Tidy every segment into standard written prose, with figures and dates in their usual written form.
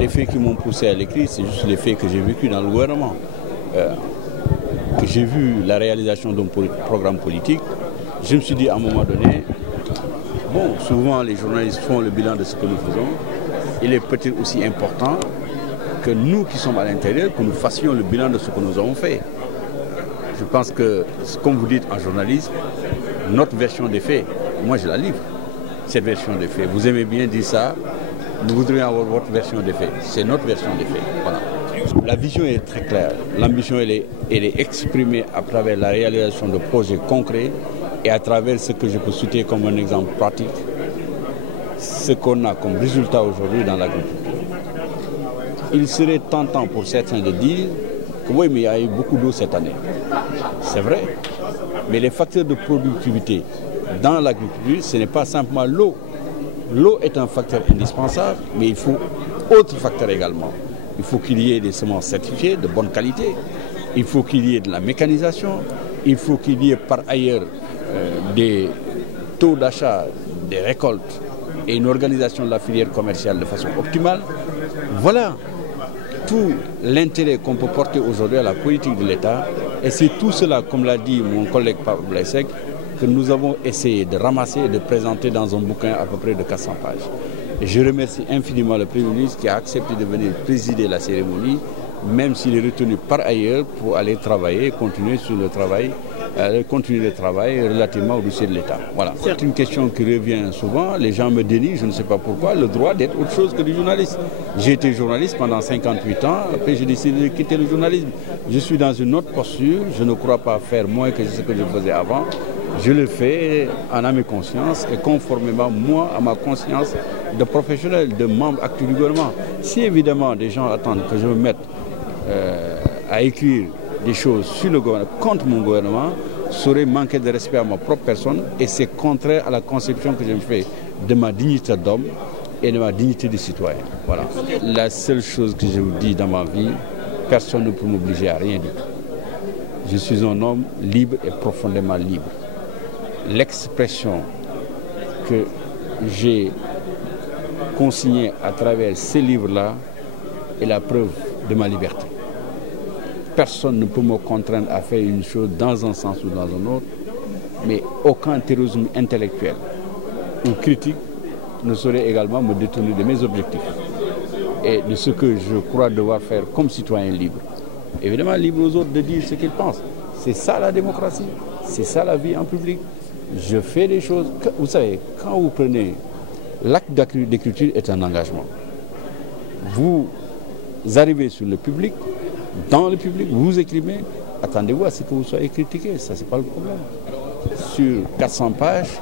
Les faits qui m'ont poussé à l'écrire, c'est juste les faits que j'ai vécu dans le gouvernement. Que j'ai vu la réalisation d'un programme politique. Je me suis dit à un moment donné, bon, souvent les journalistes font le bilan de ce que nous faisons. Il est peut-être aussi important que nous qui sommes à l'intérieur, que nous fassions le bilan de ce que nous avons fait. Je pense que, comme vous dites en journalisme, notre version des faits, moi je la livre, cette version des faits. Vous aimez bien dire ça, nous voudrions avoir votre version des faits. C'est notre version des faits. Voilà. La vision est très claire. L'ambition, elle est exprimée à travers la réalisation de projets concrets et à travers ce que je peux citer comme un exemple pratique, ce qu'on a comme résultat aujourd'hui dans l'agriculture. Il serait tentant pour certains de dire que oui, mais il y a eu beaucoup d'eau cette année. C'est vrai, mais les facteurs de productivité dans l'agriculture, ce n'est pas simplement l'eau. L'eau est un facteur indispensable, mais il faut autres facteurs également. Il faut qu'il y ait des semences certifiées de bonne qualité, il faut qu'il y ait de la mécanisation, il faut qu'il y ait par ailleurs des taux d'achat des récoltes et une organisation de la filière commerciale de façon optimale. Voilà tout l'intérêt qu'on peut porter aujourd'hui à la politique de l'État. Et c'est tout cela, comme l'a dit mon collègue Pape Blaisek, que nous avons essayé de ramasser et de présenter dans un bouquin à peu près de 400 pages. Et je remercie infiniment le Premier ministre qui a accepté de venir présider la cérémonie, même s'il est retenu par ailleurs pour aller travailler, continuer le travail relativement au dossier de l'État. Voilà. C'est une question qui revient souvent. Les gens me dénient, je ne sais pas pourquoi, le droit d'être autre chose que du journaliste. J'ai été journaliste pendant 58 ans, après j'ai décidé de quitter le journalisme. Je suis dans une autre posture, je ne crois pas faire moins que ce que je faisais avant. Je le fais en âme et conscience et conformément, moi, à ma conscience de professionnel, de membre actif du gouvernement. Si évidemment des gens attendent que je me mette à écrire des choses sur le gouvernement, contre mon gouvernement, serait manquer de respect à ma propre personne et c'est contraire à la conception que je me fais de ma dignité d'homme et de ma dignité de citoyen. Voilà. La seule chose que je vous dis dans ma vie, personne ne peut m'obliger à rien du tout. Je suis un homme libre et profondément libre. L'expression que j'ai consignée à travers ces livres-là est la preuve de ma liberté. Personne ne peut me contraindre à faire une chose dans un sens ou dans un autre, mais aucun terrorisme intellectuel ou critique ne saurait également me détourner de mes objectifs et de ce que je crois devoir faire comme citoyen libre. Évidemment, libre aux autres de dire ce qu'ils pensent. C'est ça la démocratie, c'est ça la vie en public. Je fais des choses. Vous savez, quand vous prenez l'acte d'écriture est un engagement. Vous arrivez sur le public, dans le public, vous écrivez, attendez-vous à ce que vous soyez critiqué, ça c'est pas le problème. Sur 400 pages,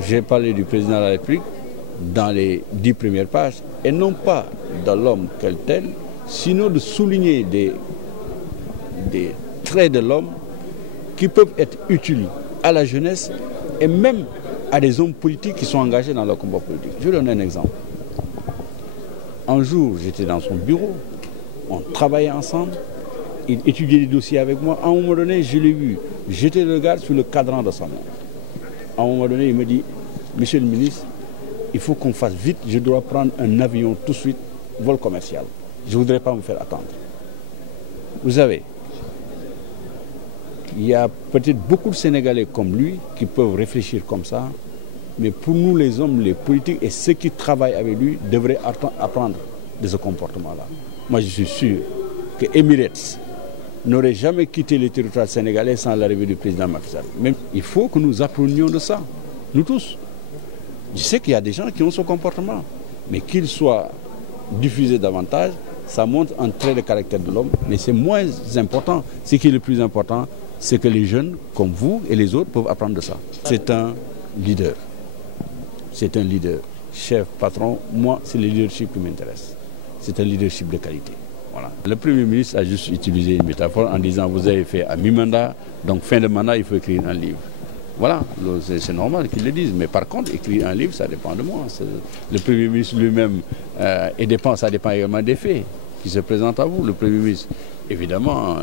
j'ai parlé du président de la République dans les 10 premières pages, et non pas de l'homme tel, sinon de souligner des traits de l'homme qui peuvent être utiles à la jeunesse et même à des hommes politiques qui sont engagés dans le combat politique. Je donne un exemple. Un jour, j'étais dans son bureau, on travaillait ensemble, il étudiait des dossiers avec moi. À un moment donné, je l'ai vu jeter le regard sur le cadran de sa main. À un moment donné, il me dit, Monsieur le ministre, il faut qu'on fasse vite, je dois prendre un avion tout de suite, vol commercial. Je ne voudrais pas me faire attendre. Vous savez, il y a peut-être beaucoup de Sénégalais comme lui qui peuvent réfléchir comme ça, mais pour nous les hommes, les politiques et ceux qui travaillent avec lui devraient apprendre de ce comportement-là. Moi je suis sûr que Emirates n'aurait jamais quitté le territoire sénégalais sans l'arrivée du président Macky Sall. Même il faut que nous apprenions de ça, nous tous. Je sais qu'il y a des gens qui ont ce comportement, mais qu'il soit diffusé davantage, ça montre un trait de caractère de l'homme, mais c'est moins important. Ce qui est le plus important, c'est que les jeunes, comme vous et les autres, peuvent apprendre de ça. C'est un leader. C'est un leader. Chef, patron, moi, c'est le leadership qui m'intéresse. C'est un leadership de qualité. Voilà. Le Premier ministre a juste utilisé une métaphore en disant, vous avez fait à mi-mandat, donc fin de mandat, il faut écrire un livre. Voilà, c'est normal qu'ils le disent. Mais par contre, écrire un livre, ça dépend de moi. Le Premier ministre lui-même, ça dépend également des faits qui se présentent à vous. Le Premier ministre, évidemment,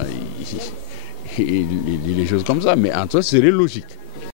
il dit les choses comme ça, mais entre eux, c'est logique.